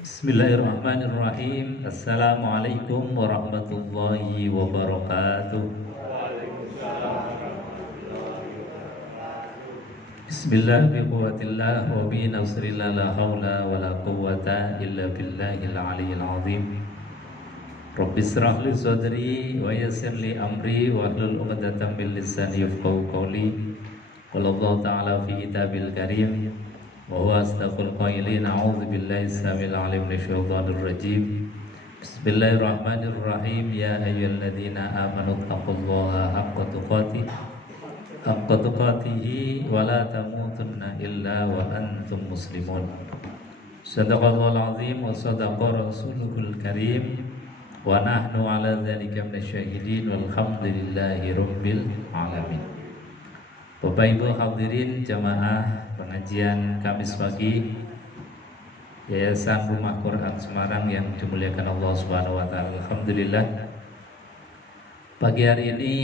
Bismillahirrahmanirrahim. Assalamualaikum warahmatullahi wabarakatuh. Bismillah biquwatillah wa bi nasrillah la hawla wa la quwwata illa billahil aliyyil azim. Rabbi israh li sadri wa yassir li amri wa hlul 'uqdatam min lisani yafqahu qawli. Qala Allah ta'ala fi kitabil karim wa huwa asdaqul qailin. A'udzu billahi samil alim minasyaitonir rajim. Bismillahirrahmanirrahim. Ya ayyuhalladzina amanu taqullaha haqqa tuqatih wa la tamutunna illa wa antum muslimun. Shadaqallahul azim wa sadaqa rasuluhul karim wa nahnu ala dzalika minasyahidin walhamdulillahi rabbil alamin. Bapak Ibu hadirin jamaah pengajian Kamis pagi Yayasan Rumah Quran Semarang yang dimuliakan Allah Subhanahu wa taala. Alhamdulillah, pagi hari ini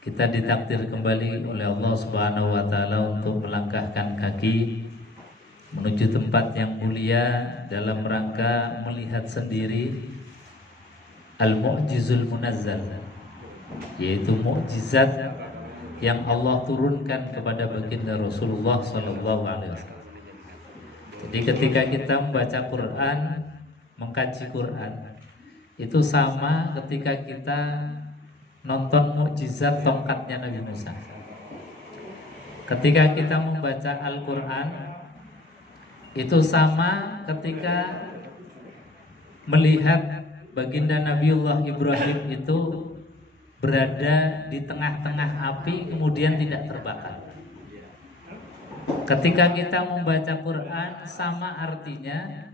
kita ditakdir kembali oleh Allah Subhanahu wa taala untuk melangkahkan kaki menuju tempat yang mulia dalam rangka melihat sendiri Al-Mu'jizul Munazzal, yaitu mukjizat yang Allah turunkan kepada baginda Rasulullah sallallahu alaihi wasallam. Jadi ketika kita membaca Quran, mengkaji Quran, itu sama ketika kita nonton mukjizat tongkatnya Nabi Musa. Ketika kita membaca Al-Quran, itu sama ketika melihat baginda Nabiullah Ibrahim itu berada di tengah-tengah api kemudian tidak terbakar. Ketika kita membaca Quran, sama artinya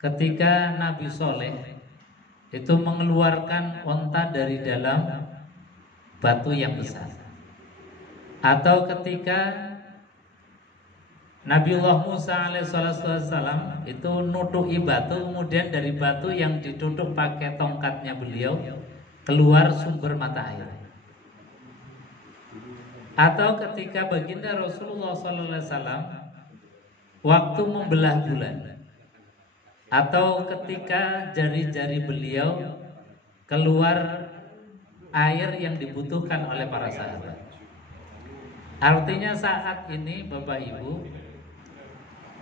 ketika Nabi Soleh itu mengeluarkan onta dari dalam batu yang besar, atau ketika Nabiullah Musa alaihissalam itu nutuki batu, kemudian dari batu yang ditutup pakai tongkatnya beliau keluar sumber mata air, atau ketika baginda Rasulullah SAW waktu membelah bulan, atau ketika jari-jari beliau keluar air yang dibutuhkan oleh para sahabat. Artinya saat ini Bapak Ibu,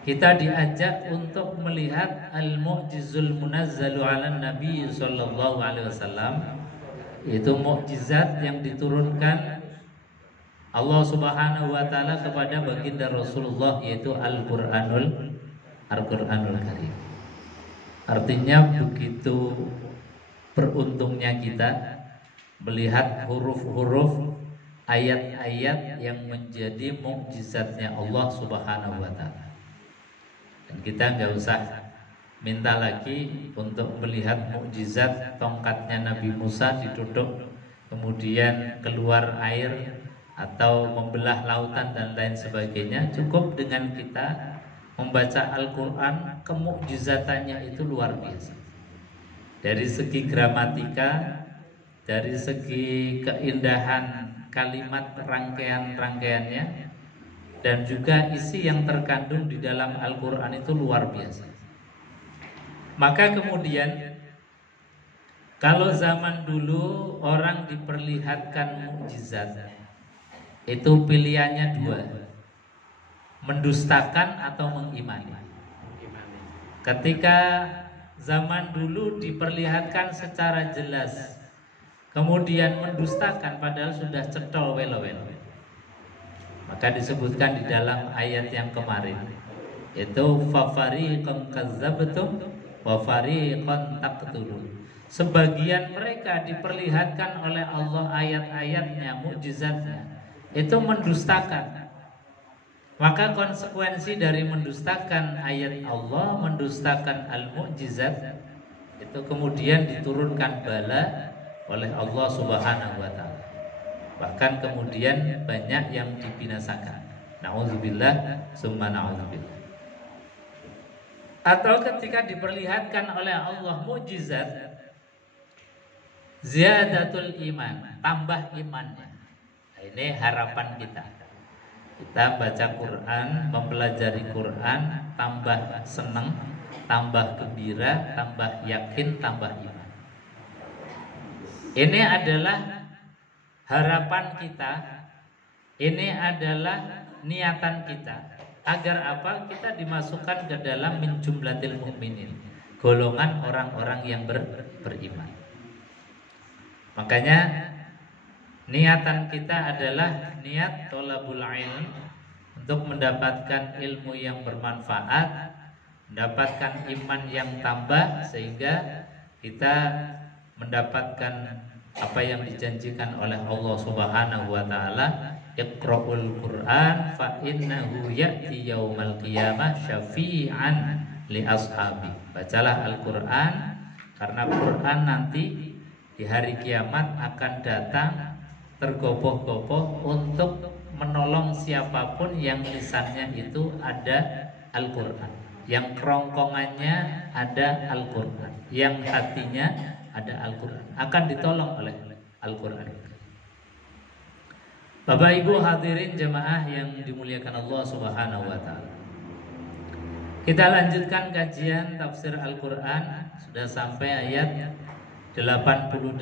kita diajak untuk melihat Al-Mu'jizul Munazzalu 'alan Nabi sallallahu alaihi wasallam, yaitu mukjizat yang diturunkan Allah Subhanahu wa taala kepada baginda Rasulullah, yaitu Al-Qur'anul Karim. Artinya begitu beruntungnya kita melihat huruf-huruf ayat-ayat yang menjadi mukjizatnya Allah Subhanahu wa taala. Dan kita nggak usah minta lagi untuk melihat mukjizat tongkatnya Nabi Musa ditutup kemudian keluar air atau membelah lautan dan lain sebagainya. Cukup dengan kita membaca Al-Quran, kemukjizatannya itu luar biasa. Dari segi gramatika, dari segi keindahan kalimat rangkaian-rangkaiannya, dan juga isi yang terkandung di dalam Al-Quran itu luar biasa. Maka kemudian kalau zaman dulu orang diperlihatkan mukjizat, itu pilihannya dua, mendustakan atau mengimani. Ketika zaman dulu diperlihatkan secara jelas, kemudian mendustakan padahal sudah cetol welo-welo, maka disebutkan di dalam ayat yang kemarin, itu fafariqan kazzabtum wa fariqan taqtulun. Sebagian mereka diperlihatkan oleh Allah ayat-ayatnya, mukjizatnya, itu mendustakan. Maka konsekuensi dari mendustakan ayat Allah, mendustakan al-mukjizat, itu kemudian diturunkan bala oleh Allah Subhanahu wa taala. Bahkan kemudian banyak yang dibinasakan. Nauzubillah summa nauzubillah. Atau ketika diperlihatkan oleh Allah mukjizat, ziyadatul iman, tambah imannya. Nah, ini harapan kita. Kita baca Quran, mempelajari Quran, tambah senang, tambah gembira, tambah yakin, tambah iman. Ini adalah harapan kita, ini adalah niatan kita. Agar apa? Kita dimasukkan ke dalam min jumlatil mukminin, golongan orang-orang yang beriman. Makanya niatan kita adalah niat thalabul ilm, untuk mendapatkan ilmu yang bermanfaat, mendapatkan iman yang tambah, sehingga kita mendapatkan apa yang dijanjikan oleh Allah Subhanahu wa taala, Iqra'ul Qur'an fa innahu ya'ti yaumal qiyamah syafi'an li ashabi. Bacalah Al-Qur'an, karena Quran nanti di hari kiamat akan datang tergopoh-gopoh untuk menolong siapapun yang lisannya itu ada Al-Quran, yang kerongkongannya ada Al-Quran, yang hatinya ada Al-Quran, akan ditolong oleh Al-Quran. Bapak Ibu hadirin jemaah yang dimuliakan Allah Subhanahu wa taala. Kita lanjutkan kajian tafsir Al-Quran, sudah sampai ayat 88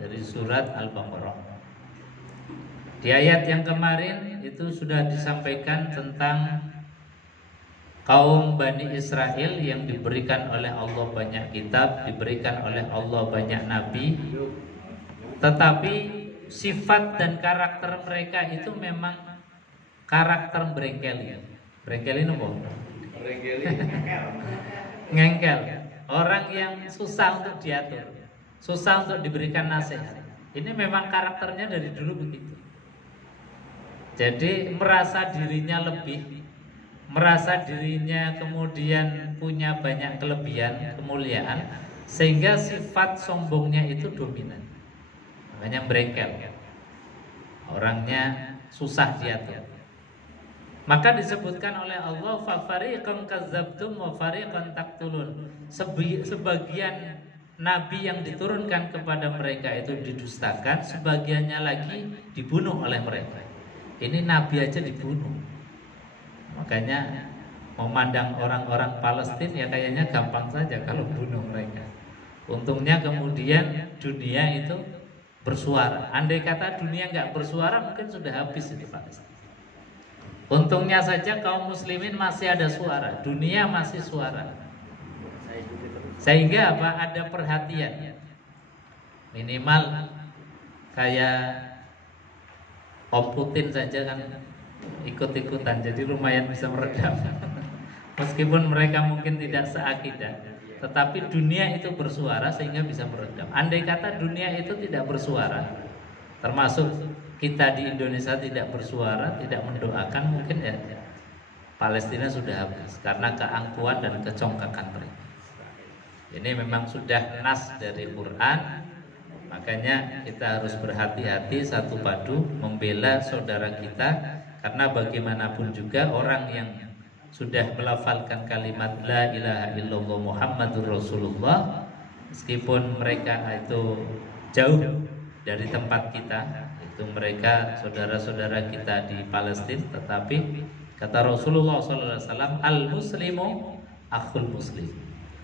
dari surat Al-Baqarah. Di ayat yang kemarin itu sudah disampaikan tentang kaum Bani Israel yang diberikan oleh Allah banyak kitab, diberikan oleh Allah banyak nabi, tetapi sifat dan karakter mereka itu memang karakter berengkel. Berengkel ini apa? Ngengkel. Orang yang susah untuk diatur, susah untuk diberikan nasihat. Ini memang karakternya dari dulu begitu. Jadi merasa dirinya lebih, merasa dirinya kemudian punya banyak kelebihan, kemuliaan, sehingga sifat sombongnya itu dominan. Makanya berengkel, orangnya susah diatur. Maka disebutkan oleh Allah, fa fariqan kadzabtum wa fariqan taqtulun. Sebagian nabi yang diturunkan kepada mereka itu didustakan, sebagiannya lagi dibunuh oleh mereka. Ini nabi aja dibunuh. Makanya memandang orang-orang Palestina ya kayaknya gampang saja kalau bunuh mereka. Untungnya kemudian dunia itu bersuara. Andai kata dunia nggak bersuara, mungkin sudah habis itu Palestina. Untungnya saja kaum muslimin masih ada suara, dunia masih suara. Sehingga apa? Ada perhatian. Minimal kayak Om Putin saja kan ikut-ikutan, jadi lumayan bisa meredam. Meskipun mereka mungkin tidak seakidah, tetapi dunia itu bersuara sehingga bisa meredam. Andai kata dunia itu tidak bersuara, termasuk kita di Indonesia tidak bersuara, tidak mendoakan, mungkin ya Palestina sudah habis karena keangkuhan dan kecongkakan mereka. Ini memang sudah nas dari Quran. Makanya kita harus berhati-hati satu padu membela saudara kita, karena bagaimanapun juga orang yang sudah melafalkan kalimat la ilaha illallah Muhammadur Rasulullah, meskipun mereka itu jauh dari tempat kita, itu mereka saudara-saudara kita di Palestina, tetapi kata Rasulullah SAW, al-muslimu akhul muslim.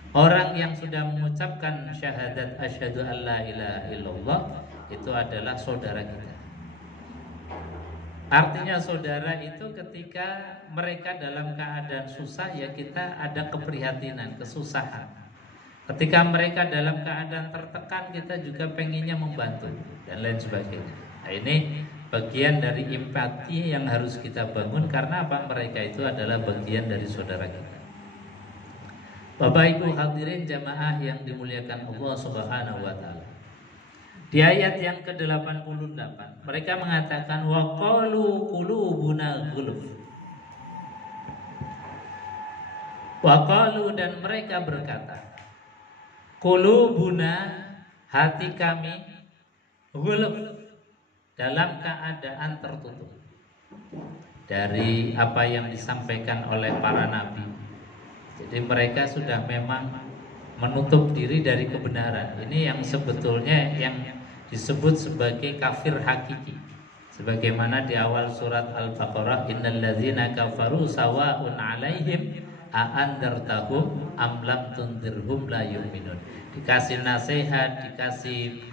Orang yang sudah mengucapkan syahadat asyhadu an la ilaha illallah itu adalah saudara kita. Artinya saudara itu ketika mereka dalam keadaan susah, ya kita ada keprihatinan, kesusahan. Ketika mereka dalam keadaan tertekan, kita juga pengennya membantu dan lain sebagainya. Nah, ini bagian dari empati yang harus kita bangun, karena apa? Mereka itu adalah bagian dari saudara kita. Bapak Ibu hadirin jamaah yang dimuliakan Allah Subhanahu wa taala. Di ayat yang ke-88 mereka mengatakan wa qalu qulubuna ghulf. Wa qalu, dan mereka berkata, qulubuna, hati kami, ghulf, dalam keadaan tertutup dari apa yang disampaikan oleh para nabi. Jadi mereka sudah memang menutup diri dari kebenaran. Ini yang sebetulnya yang disebut sebagai kafir hakiki. Sebagaimana di awal surat Al-Baqarah, innal ladzina kafaru sawa'un 'alaihim a andartahum am lam tundirhum la yu'minun. Dikasih nasihat, dikasih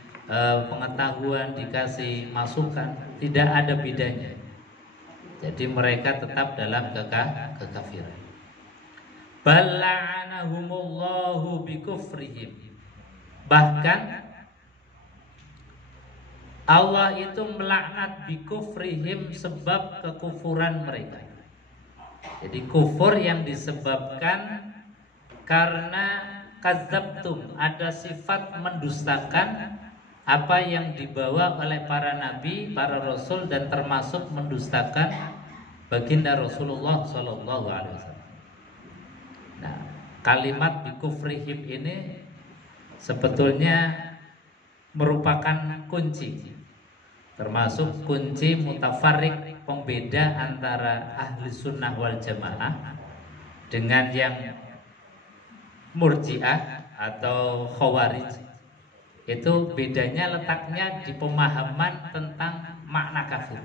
pengetahuan, dikasih masukan, tidak ada bedanya. Jadi mereka tetap dalam kekafiran. Bala'anahumullahu bikufrihim. Bahkan Allah itu melaknat bikufrihim sebab kekufuran mereka. Jadi kufur yang disebabkan karena kadzabtum, ada sifat mendustakan apa yang dibawa oleh para nabi, para rasul, dan termasuk mendustakan baginda Rasulullah Sallallahu Alaihi Wasallam. Nah, kalimat bikufrihim ini sebetulnya merupakan kunci, termasuk kunci mutafarriq, pembeda antara ahli sunnah wal jamaah dengan yang murji'ah atau khawarij. Itu bedanya letaknya di pemahaman tentang makna kafir.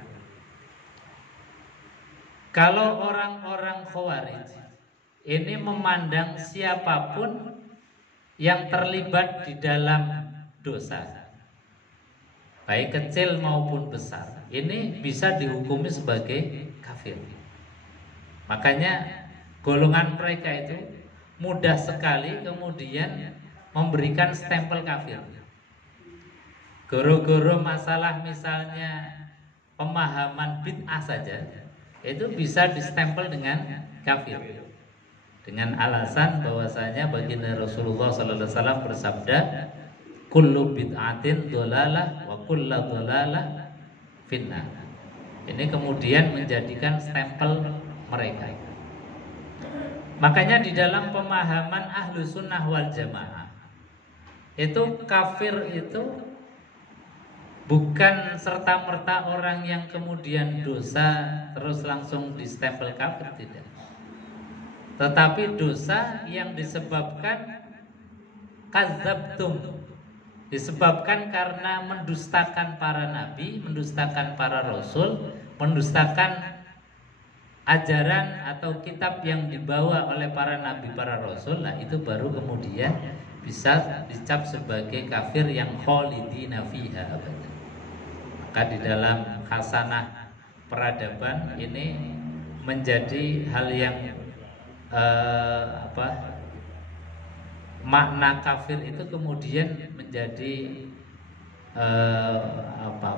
Kalau orang-orang khawarij ini memandang siapapun yang terlibat di dalam dosa, baik kecil maupun besar, ini bisa dihukumi sebagai kafir. Makanya golongan mereka itu mudah sekali kemudian memberikan stempel kafir. Goro-goro masalah misalnya pemahaman bid'ah saja, itu bisa distempel dengan kafir, dengan alasan bahwasanya baginda Rasulullah sallallahu alaihi wasallam bersabda, kullu bid'atin dhalalah wa kullu dhalalah finnar. Ini kemudian menjadikan stempel mereka. Makanya di dalam pemahaman ahlu sunnah wal jamaah itu kafir itu bukan serta-merta orang yang kemudian dosa terus langsung distempel kafir, tidak. Tetapi dosa yang disebabkan kadzabtum, disebabkan karena mendustakan para nabi, mendustakan para rasul, mendustakan ajaran atau kitab yang dibawa oleh para nabi, para rasul. Nah, itu baru kemudian bisa dicap sebagai kafir yang khalidina fiha abadan. Maka di dalam khasanah peradaban ini menjadi hal yang makna kafir itu kemudian menjadi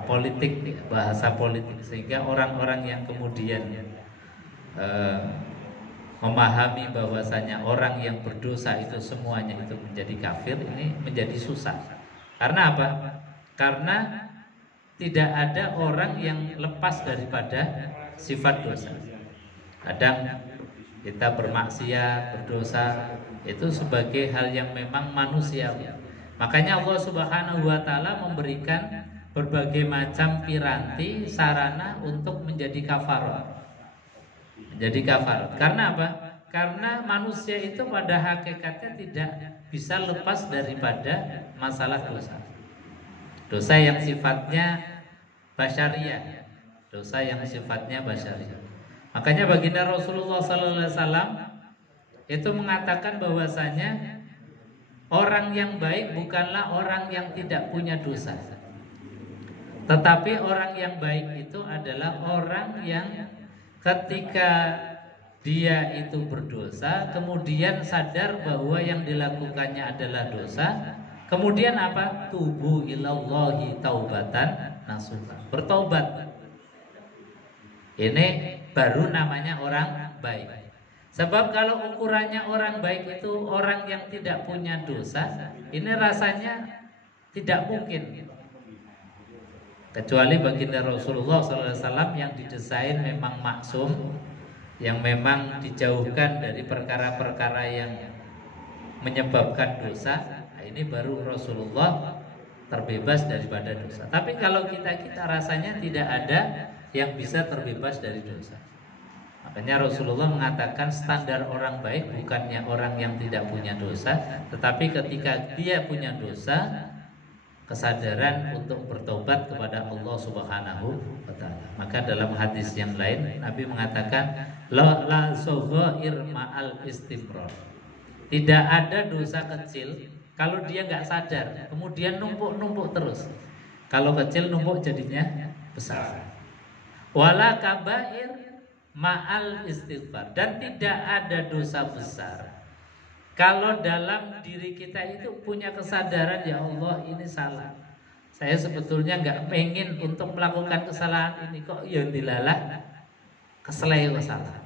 politik, bahasa politik, sehingga orang-orang yang kemudian memahami bahwasanya orang yang berdosa itu semuanya itu menjadi kafir, ini menjadi susah. Karena apa? Karena tidak ada orang yang lepas daripada sifat dosa. Kadang kita bermaksiat, berdosa, itu sebagai hal yang memang manusiawi. Makanya Allah Subhanahu wa taala memberikan berbagai macam piranti, sarana untuk menjadi kafarat. Menjadi kafarat. Karena apa? Karena manusia itu pada hakikatnya tidak bisa lepas daripada masalah dosa. Dosa yang sifatnya basyariah, dosa yang sifatnya basyariah. Makanya baginda Rasulullah sallallahu alaihi wasallam itu mengatakan bahwasanya orang yang baik bukanlah orang yang tidak punya dosa, tetapi orang yang baik itu adalah orang yang ketika dia itu berdosa kemudian sadar bahwa yang dilakukannya adalah dosa, kemudian apa? Tubu ilallahi taubatan nasuha, bertobat. Ini baru namanya orang baik. Sebab kalau ukurannya orang baik itu orang yang tidak punya dosa, ini rasanya tidak mungkin. Kecuali baginda Rasulullah SAW yang didesain memang maksum, yang memang dijauhkan dari perkara-perkara yang menyebabkan dosa. Nah, ini baru Rasulullah terbebas daripada dosa. Tapi kalau kita rasanya tidak ada yang bisa terbebas dari dosa. Makanya Rasulullah mengatakan standar orang baik bukannya orang yang tidak punya dosa, tetapi ketika dia punya dosa, kesadaran untuk bertobat kepada Allah Subhanahu wa taala. Maka dalam hadis yang lain Nabi mengatakan la saghair ma'al istimrar. Tidak ada dosa kecil kalau dia nggak sadar, kemudian numpuk terus. Kalau kecil numpuk jadinya besar. Wala kabair ma'al istighfar, dan tidak ada dosa besar kalau dalam diri kita itu punya kesadaran, ya Allah ini salah. Saya sebetulnya nggak pengen untuk melakukan kesalahan ini, kok ya dilalah keseleo salah.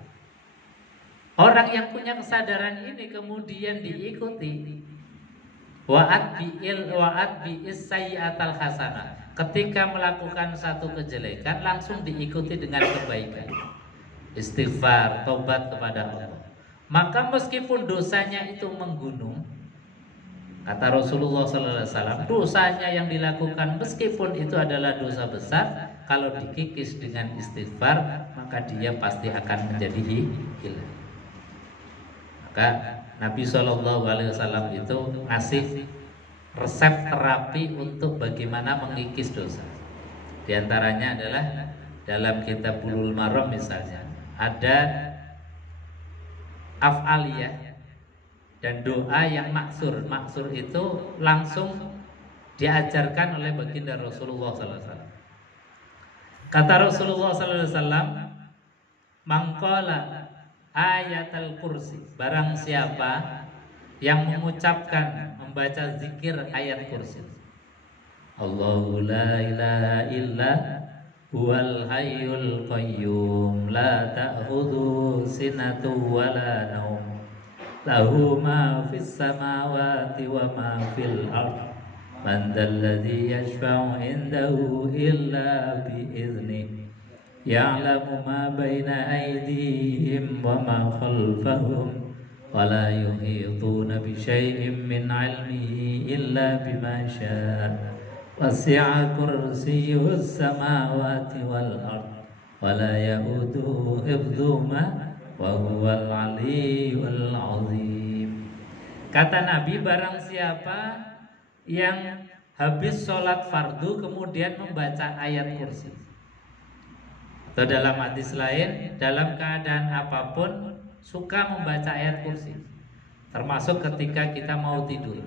Orang yang punya kesadaran ini kemudian diikuti wa'at bi'is sayyi'atal hasanah. Ketika melakukan satu kejelekan langsung diikuti dengan kebaikan. Istighfar, tobat kepada Allah. Maka meskipun dosanya itu menggunung, kata Rasulullah SAW, dosanya yang dilakukan meskipun itu adalah dosa besar, kalau dikikis dengan istighfar maka dia pasti akan menjadi hilang. Maka Nabi SAW itu ngasih resep terapi untuk bagaimana mengikis dosa. Di antaranya adalah dalam kitab Bulughul Maram misalnya ada af'aliyah dan doa yang maksur. Maksur itu langsung diajarkan oleh baginda Rasulullah SAW. Kata Rasulullah SAW, mangqala ayatul kursi, barang siapa yang mengucapkan, membaca zikir ayat kursi, Allahu la ilaha illa huwal hayyul qayyum la ta'khudhu sinatu wa la naum lahu ma fis samawati wa ma fil ard man dzalladzi yashfa'u indahu illa bi idznihi ya'lamu ma baina aydihim wa ma khalfahum wa la yuhituna bi syai'in min 'ilmihi illa bima syaa wasi'a kursiyyus samawati wal ard wa la ya'uduhu hifdzuhuma wa huwal 'aliyyul 'azim. Kata Nabi, barang siapa yang habis sholat fardu kemudian membaca ayat kursi, atau dalam hadis lain dalam keadaan apapun suka membaca ayat kursi, termasuk ketika kita mau tidur.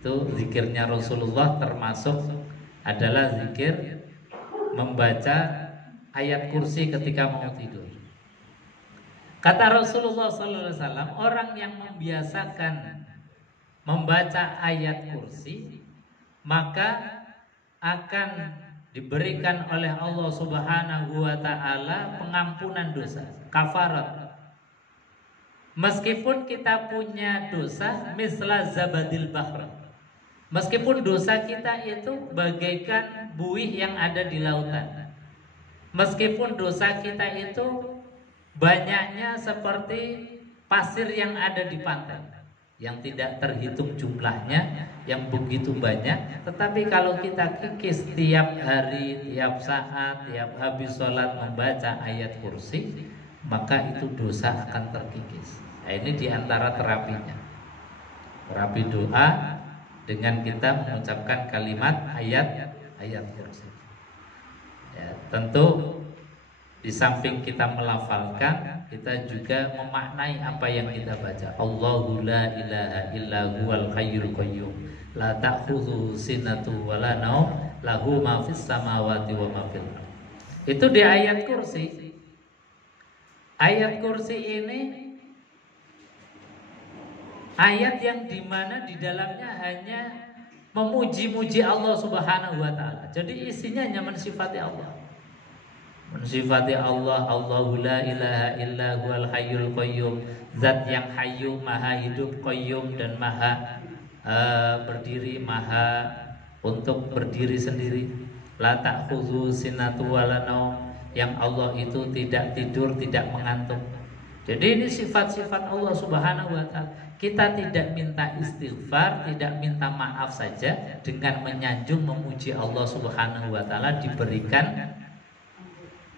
Itu zikirnya Rasulullah, termasuk adalah zikir membaca ayat kursi ketika mau tidur. Kata Rasulullah SAW, orang yang membiasakan membaca ayat kursi maka akan diberikan oleh Allah Subhanahu wa taala pengampunan dosa, kafarat. Meskipun kita punya dosa misla zabadil bahr, meskipun dosa kita itu bagaikan buih yang ada di lautan, meskipun dosa kita itu banyaknya seperti pasir yang ada di pantai, yang tidak terhitung jumlahnya, yang begitu banyak, tetapi kalau kita kikis tiap hari, tiap saat, tiap habis sholat membaca ayat kursi, maka itu dosa akan terkikis. Nah, ini diantara terapinya, terapi doa dengan kita mengucapkan kalimat ayat kursi. Ya, tentu di samping kita melafalkan, kita juga memaknai apa yang kita baca. Allahu la ilaha illa huwal hayyul qayyum la ta'khudhuhu sinatu wa la naum lahu ma fis samawati wa ma fil ardh. Itu di ayat kursi. Ayat kursi ini ayat yang dimana di dalamnya hanya memuji-muji Allah Subhanahu wa taala. Jadi isinya hanya mensifati Allah. Mensifati Allah, Allahu la ilaha illa huwal hayyul qayyum, zat yang hayyu, maha hidup, qayyum dan maha berdiri, maha untuk berdiri sendiri. La ta'khudhu sinatu wala naum, yang Allah itu tidak tidur, tidak mengantuk. Jadi ini sifat-sifat Allah Subhanahu wa taala. Kita tidak minta istighfar, tidak minta maaf saja, dengan menyanjung memuji Allah Subhanahu wa taala diberikan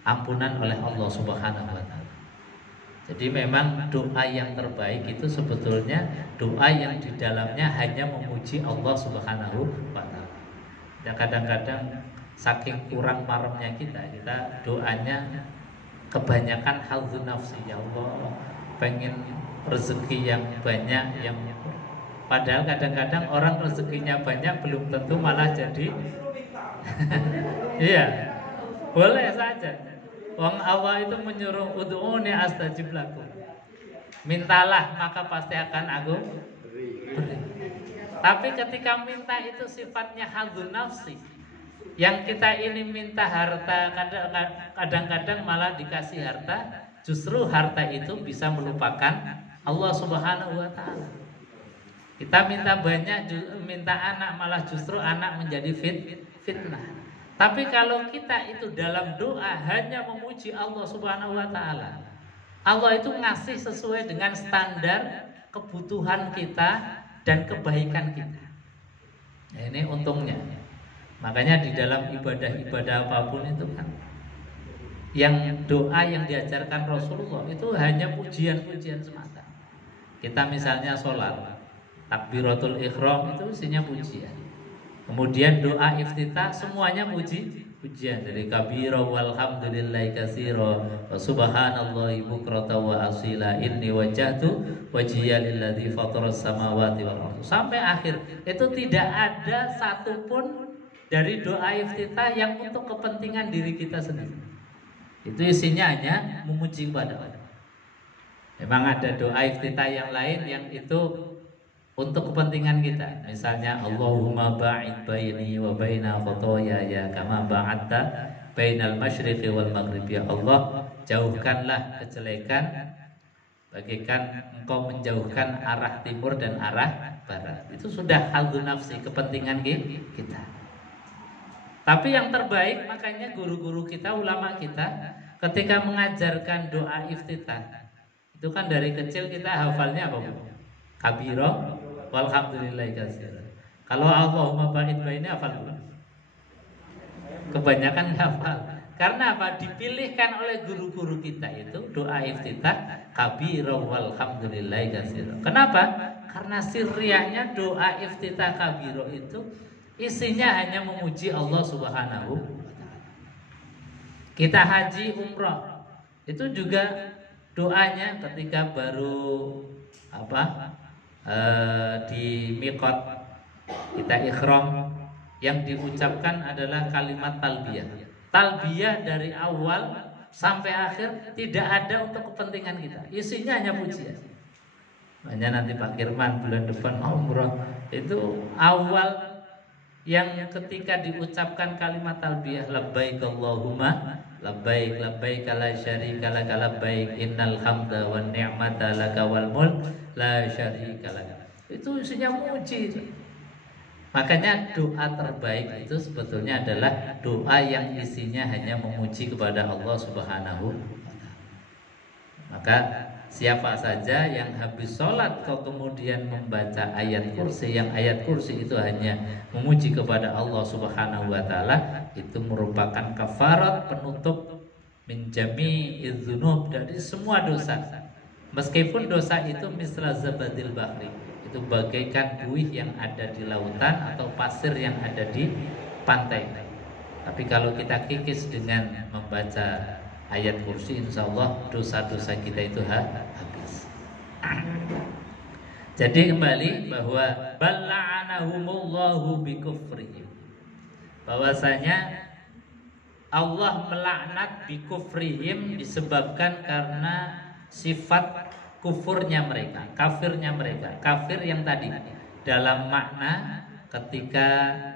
ampunan oleh Allah Subhanahu wa taala. Jadi memang doa yang terbaik itu sebetulnya doa yang di dalamnya hanya memuji Allah Subhanahu wa taala. Ya kadang-kadang saking kurang maremnya kita doanya kebanyakan hadzun nafsi. Ya Allah, pengen rezeki yang banyak, yang padahal kadang-kadang orang rezekinya banyak belum tentu malah jadi iya, boleh saja. Wong Allah itu menyuruh ud'uni astajib lakum. Mintalah maka pasti akan aku beri. Tapi ketika minta itu sifatnya hadzun nafsi. Yang kita ini minta harta, kadang-kadang malah dikasih harta, justru harta itu bisa melupakan Allah Subhanahu wa taala. Kita minta banyak, minta anak, malah justru anak menjadi fitnah. Tapi kalau kita itu dalam doa hanya memuji Allah Subhanahu wa taala, Allah itu ngasih sesuai dengan standar kebutuhan kita dan kebaikan kita. Nah, ini untungnya. Makanya di dalam ibadah-ibadah apapun itu kan, yang doa yang diajarkan Rasulullah itu hanya pujian-pujian semata. Kita misalnya sholat, takbiratul ihram itu isinya pujian. Kemudian doa iftitah semuanya pujian dari kabira walhamdulillahi katsira wa subhanallahi bukrata wa asila inni wajjahtu wajhiya lilladzi fataras samawati wal ardh sampai akhir. Itu tidak ada satupun dari doa iftitah yang untuk kepentingan diri kita sendiri. Itu isinya hanya memuji kepada Allah. Memang ada doa iftitah yang lain yang itu untuk kepentingan kita. Misalnya Allahumma ba'id baini wa baina khotoyaya kama ba'adta bainal masyriqi wal maghrib. Ya Allah, jauhkanlah kejelekan bagaikan engkau menjauhkan arah timur dan arah barat. Itu sudah hadzun nafsi, kepentingan kita. Tapi yang terbaik, makanya guru-guru kita, ulama kita ketika mengajarkan doa iftitah, itu kan dari kecil kita hafalnya apa? Kabiro walhamdulillahi katsira. Kalau Allahumma ba'id baini hafal belum? Kebanyakan hafal. Karena apa? Dipilihkan oleh guru-guru kita itu doa iftitah kabiro walhamdulillahi katsira. Kenapa? Karena sirriahnya doa iftitah kabiro itu isinya hanya memuji Allah Subhanahu wa taala. Kita haji umrah itu juga doanya ketika baru di miqat kita ikhram, yang diucapkan adalah kalimat talbiyah. Talbiyah dari awal sampai akhir tidak ada untuk kepentingan kita. Isinya hanya pujian. Makanya nanti Pak Kirman bulan depan umrah itu awal yang ketika diucapkan kalimat talbiyah labbaik Allahumma labbaik labbaik la syarika lak labbaik innal hamda wan ni'mata laka wal mulk la syarika lak. Itu isinya muji. Makanya doa terbaik itu sebetulnya adalah doa yang isinya hanya memuji kepada Allah Subhanahu wa taala. Maka siapa saja yang habis sholat kau kemudian membaca ayat kursi, yang ayat kursi itu hanya memuji kepada Allah Subhanahu wa taala, itu merupakan kafarat, penutup min jami'iz dzunub, dari semua dosa. Meskipun dosa itu misla zabadil bahri, itu bagaikan buih yang ada di lautan atau pasir yang ada di pantai. Tapi kalau kita kikis dengan membaca ayat kursi, insya Allah dosa-dosa kita itu habis. Jadi kembali bahwa bala'anahumullahu bikufrihim, bahwasanya Allah melaknat bikufrihim disebabkan karena sifat kufurnya mereka, kafirnya mereka. Kafir yang tadi dalam makna ketika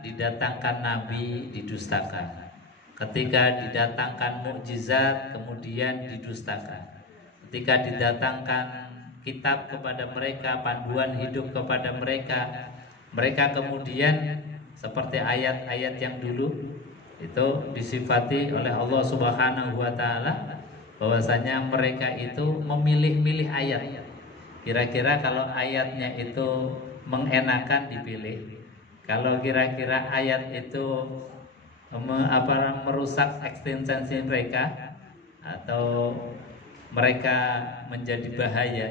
didatangkan nabi didustakan, ketika didatangkan mukjizat kemudian didustakan, ketika didatangkan kitab kepada mereka, panduan hidup kepada mereka, mereka kemudian seperti ayat-ayat yang dulu itu disifati oleh Allah Subhanahu wa taala bahwasanya mereka itu memilih-milih ayat. Kira-kira kalau ayatnya itu mengenakan dipilih, kalau kira-kira ayat itu merusak eksistensi mereka atau mereka menjadi bahaya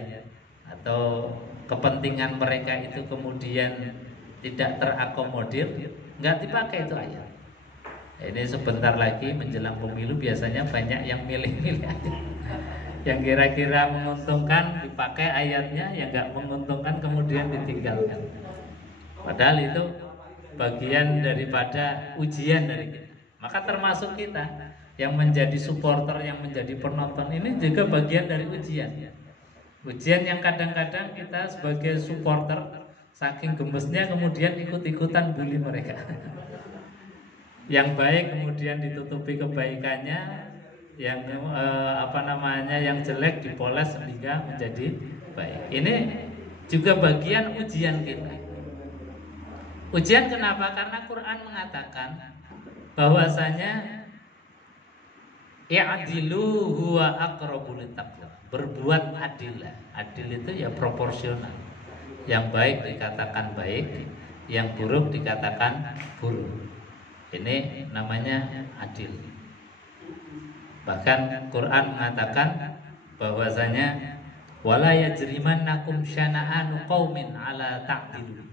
atau kepentingan mereka itu kemudian tidak terakomodir, nggak dipakai itu ayat. Ini sebentar lagi menjelang pemilu biasanya banyak yang milih-milih aja. Yang kira-kira menguntungkan dipakai ayatnya, yang nggak menguntungkan kemudian ditinggalkan. Padahal itu bagian daripada ujian dari kita. Maka termasuk kita yang menjadi supporter, yang menjadi penonton ini juga bagian dari ujian. Ujian yang kadang-kadang kita sebagai supporter saking gemesnya kemudian ikut-ikutan bully mereka. Yang baik kemudian ditutupi kebaikannya, yang yang jelek dipoles sehingga menjadi baik. Ini juga bagian ujian kita. Ujian kenapa? Karena Quran mengatakan bahwasanya i'dilu huwa aqrabu littaqwa. Berbuat adil. Adil itu ya proporsional. Yang baik dikatakan baik, yang buruk dikatakan buruk. Ini namanya adil. Bahkan Quran mengatakan bahwasanya wala yajrimannakum syana'anu qaumin ala ta'dilu.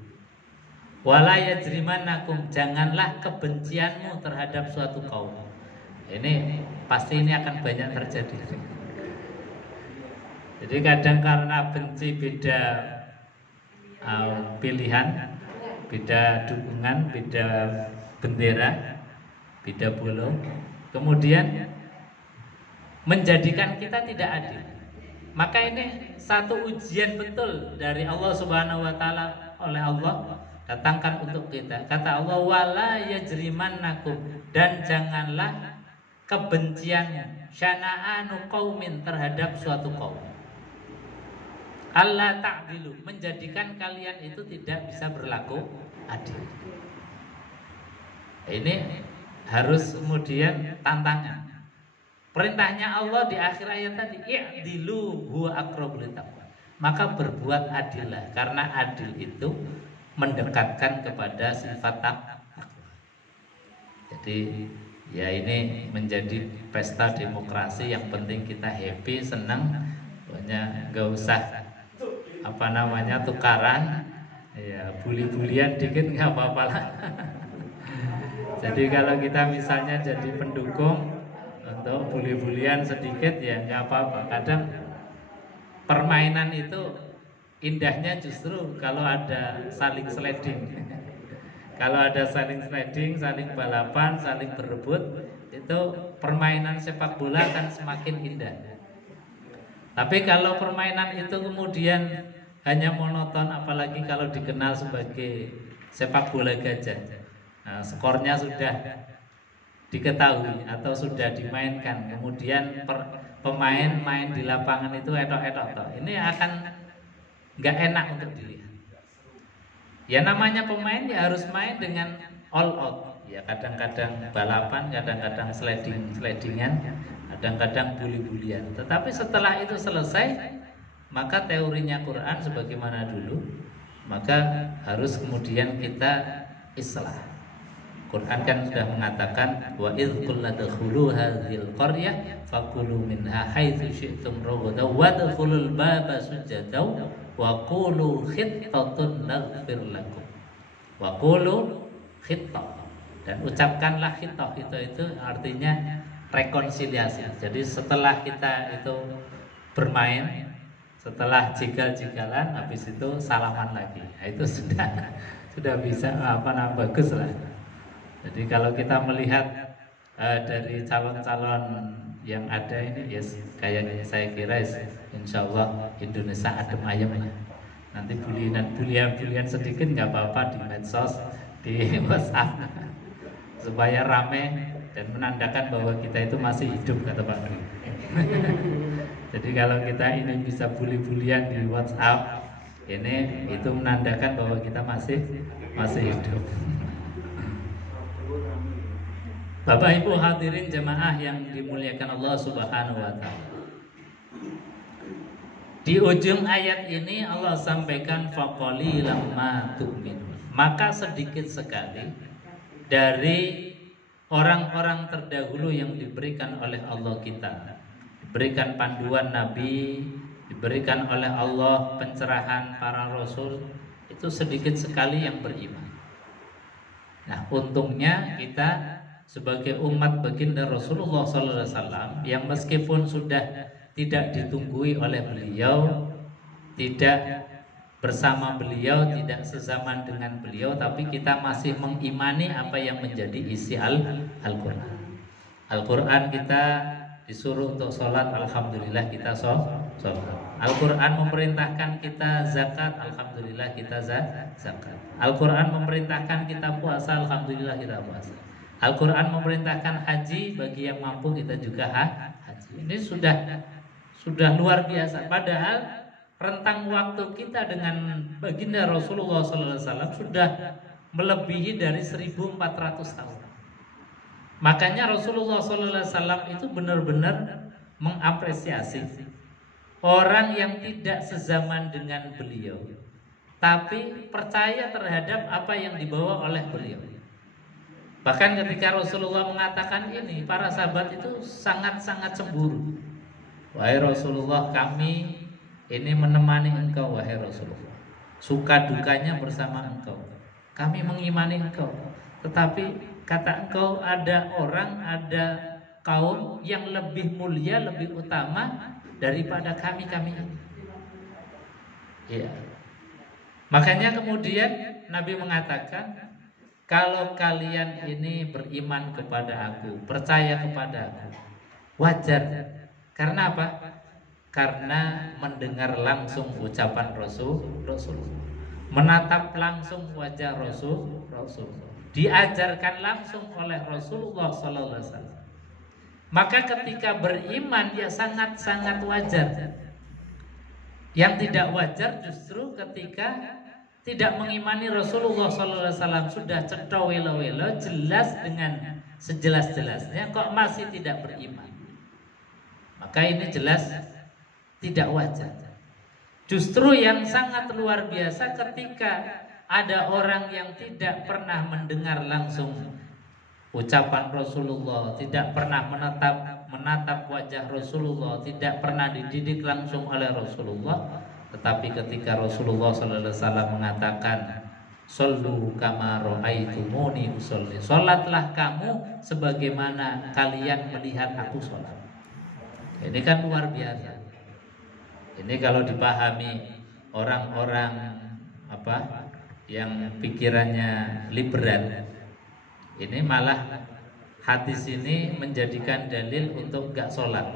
Wala yajrimannakum, janganlah kebencianmu terhadap suatu kaum. Ini pasti ini akan banyak terjadi. Jadi kadang karena benci beda pilihan, beda dukungan, beda bendera, beda bolo, kemudian menjadikan kita tidak adil. Maka ini satu ujian betul dari Allah Subhanahu wa taala, oleh Allah datangkan untuk kita. Kata Allah, wala yajrimannakum, dan janganlah kebencianmu syana'anu qaumin terhadap suatu kaum. Allah ta'dilu, menjadikan kalian itu tidak bisa berlaku adil. Ini harus kemudian tantangan. Perintahnya Allah di akhir ayat tadi, i'dilu huwa aqrabu littaqwa. Maka berbuat adillah, karena adil itu mendekatkan kepada sifat takwa. Jadi ya ini menjadi pesta demokrasi, yang penting kita happy, senang, pokoknya nggak usah tukaran, ya bully-bulian dikit nggak apa-apa lah. Jadi kalau kita misalnya jadi pendukung untuk bully-bulian sedikit ya nggak apa-apa. Kadang permainan itu indahnya justru kalau ada saling sliding. Kalau ada saling sliding, saling balapan, saling berebut, itu permainan sepak bola akan semakin indah. Tapi kalau permainan itu kemudian hanya monoton, apalagi kalau dikenal sebagai sepak bola gajah, nah, skornya sudah diketahui atau sudah dimainkan, kemudian pemain main di lapangan itu etok-etok, ini akan nggak enak untuk dilihat. Ya namanya pemain ya harus main dengan all out. Ya kadang-kadang balapan, kadang-kadang slidingan, kadang-kadang bully-bulian. Tetapi setelah itu selesai, maka teorinya Quran sebagaimana dulu, maka harus kemudian kita islah. Quran kan sudah mengatakan wa idz qulna dkhulu hadzal qaryah faqulu minha haitsu syi'tum ragadan wadkhulul baba sujadan wa qulu khittatun naghfir lakum. Wa qulu khittat, dan ucapkanlah khittat, itu artinya rekonsiliasi. Jadi setelah kita itu bermain, setelah jigal-jigalan, habis itu salaman lagi. Nah, itu sudah bisa bagus lah. Jadi kalau kita melihat dari calon-calon yang ada ini, yes, kayaknya saya kira insya Allah Indonesia adem ayem lah. Nanti bulian sedikit nggak apa-apa di medsos, di WhatsApp, supaya rame dan menandakan bahwa kita itu masih hidup, kata Pak Dwi. Jadi kalau kita ini bisa bulian di WhatsApp, ini itu menandakan bahwa kita masih hidup. Bapak Ibu hadirin jemaah yang dimuliakan Allah Subhanahu wa taala. Di ujung ayat ini Allah sampaikan faqalilan ma tu'minun. Maka sedikit sekali dari orang-orang terdahulu yang diberikan oleh Allah kita, diberikan panduan Nabi, diberikan oleh Allah pencerahan para rasul, itu sedikit sekali yang beriman. Nah, untungnya kita sebagai umat baginda Rasulullah SAW yang meskipun sudah tidak ditunggui oleh beliau, tidak bersama beliau, tidak sezaman dengan beliau, tapi kita masih mengimani apa yang menjadi isi Al-Quran. Al-Quran kita disuruh untuk sholat, alhamdulillah kita sholat. Al-Quran memerintahkan kita zakat, alhamdulillah kita zakat. Al-Quran memerintahkan kita puasa, alhamdulillah kita puasa. Al-Quran memerintahkan haji, bagi yang mampu kita juga haji. Ini sudah luar biasa. Padahal rentang waktu kita dengan baginda Rasulullah SAW sudah melebihi dari 1400 tahun. Makanya Rasulullah SAW itu benar-benar mengapresiasi orang yang tidak sezaman dengan beliau, tapi percaya terhadap apa yang dibawa oleh beliau. Bahkan ketika Rasulullah mengatakan ini, para sahabat itu sangat-sangat cemburu. Wahai Rasulullah, kami ini menemani engkau, wahai Rasulullah. Suka dukanya bersama engkau. Kami mengimani engkau. Tetapi kata engkau, ada orang, ada kaum yang lebih mulia, lebih utama daripada kami ini. Ya. Makanya kemudian Nabi mengatakan, kalau kalian ini beriman kepada aku, percaya kepada aku, wajar. Karena apa? Karena mendengar langsung ucapan Rasulullah, menatap langsung wajah Rasulullah, diajarkan langsung oleh Rasulullah SAW. Maka ketika beriman ya sangat-sangat wajar. Yang tidak wajar justru ketika tidak mengimani Rasulullah SAW, sudah cetha welo-welo, jelas dengan sejelas-jelasnya, kok masih tidak beriman. Maka ini jelas tidak wajar. Justru yang sangat luar biasa ketika ada orang yang tidak pernah mendengar langsung ucapan Rasulullah, tidak pernah menatap wajah Rasulullah, tidak pernah dididik langsung oleh Rasulullah, tetapi ketika Rasulullah SAW mengatakan, "Shollu kama ra'aitumuni usolli," salatlah kamu sebagaimana kalian melihat aku salat. Ini kan luar biasa. Ini kalau dipahami orang-orang yang pikirannya liberal, ini malah hadis ini menjadikan dalil untuk gak sholat.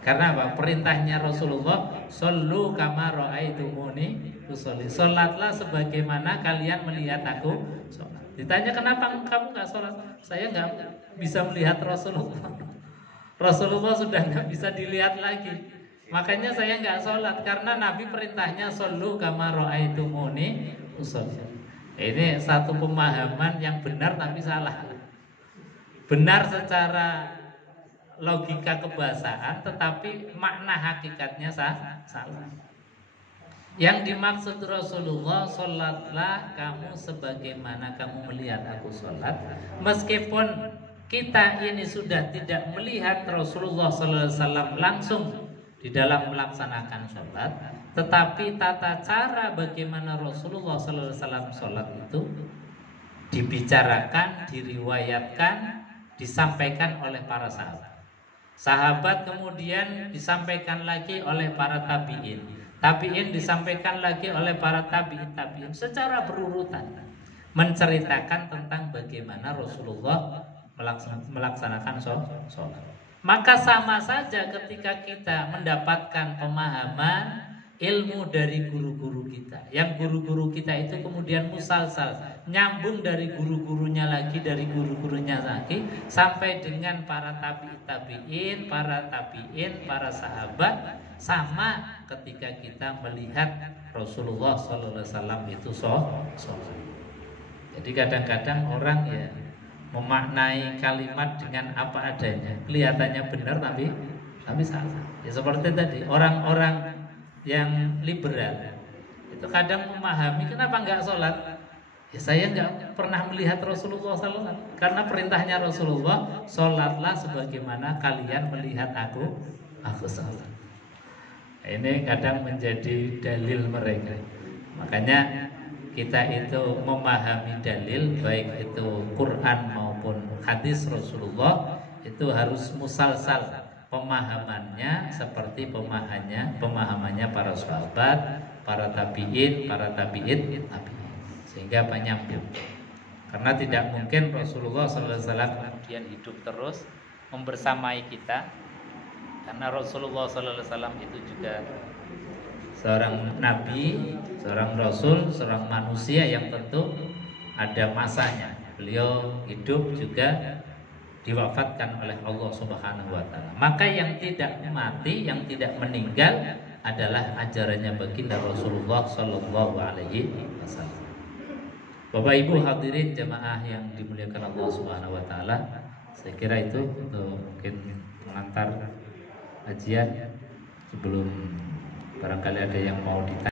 Karena apa? Perintahnya Rasulullah, "Shollu kama ra'aitumuni usolli," sholatlah sebagaimana kalian melihat aku sholat. Ditanya, kenapa kamu gak sholat? Saya gak bisa melihat Rasulullah. Rasulullah sudah gak bisa dilihat lagi. Makanya saya nggak sholat, karena Nabi perintahnya shollu kama ra'aitumuni usolli. Ini satu pemahaman yang benar tapi salah. Benar secara logika kebahasaan, tetapi makna hakikatnya salah. Yang dimaksud Rasulullah, sholatlah kamu sebagaimana kamu melihat aku sholat. Meskipun kita ini sudah tidak melihat Rasulullah SAW langsung di dalam melaksanakan sholat, tetapi tata cara bagaimana Rasulullah SAW sholat itu dibicarakan, diriwayatkan, disampaikan oleh para sahabat. Sahabat kemudian disampaikan lagi oleh para tabi'in, tabi'in disampaikan lagi oleh para tabi'in secara berurutan, menceritakan tentang bagaimana Rasulullah melaksanakan sholat. Maka sama saja ketika kita mendapatkan pemahaman ilmu dari guru-guru kita, yang guru-guru kita itu kemudian musalsal, nyambung dari guru-gurunya lagi, dari guru-gurunya lagi, sampai dengan para tabi'in, para sahabat. Sama ketika kita melihat Rasulullah SAW itu sholat. Jadi kadang-kadang orang ya memaknai kalimat dengan apa adanya, kelihatannya benar tapi salah. Ya seperti tadi orang-orang yang liberal itu kadang memahami kenapa nggak sholat. Ya saya nggak pernah melihat Rasulullah SAW, karena perintahnya Rasulullah, sholatlah sebagaimana kalian melihat aku sholat. Ini kadang menjadi dalil mereka. Makanya kita itu memahami dalil, baik itu Quran maupun hadis Rasulullah, itu harus musalsal pemahamannya seperti pemahamannya para sahabat, para tabi'in, tabi'in, sehingga penyambung. Karena tidak mungkin Rasulullah SAW kemudian hidup terus membersamai kita, karena Rasulullah SAW itu juga seorang nabi, seorang rasul, seorang manusia yang tentu ada masanya. Beliau hidup juga diwafatkan oleh Allah Subhanahu wa taala. Maka yang tidak mati, yang tidak meninggal adalah ajarannya baginda Rasulullah sallallahu alaihi wasallam. Bapak Ibu hadirin jamaah yang dimuliakan Allah Subhanahu wa taala, saya kira itu untuk mungkin mengantar kajian sebelum barangkali ada yang mau ditanya.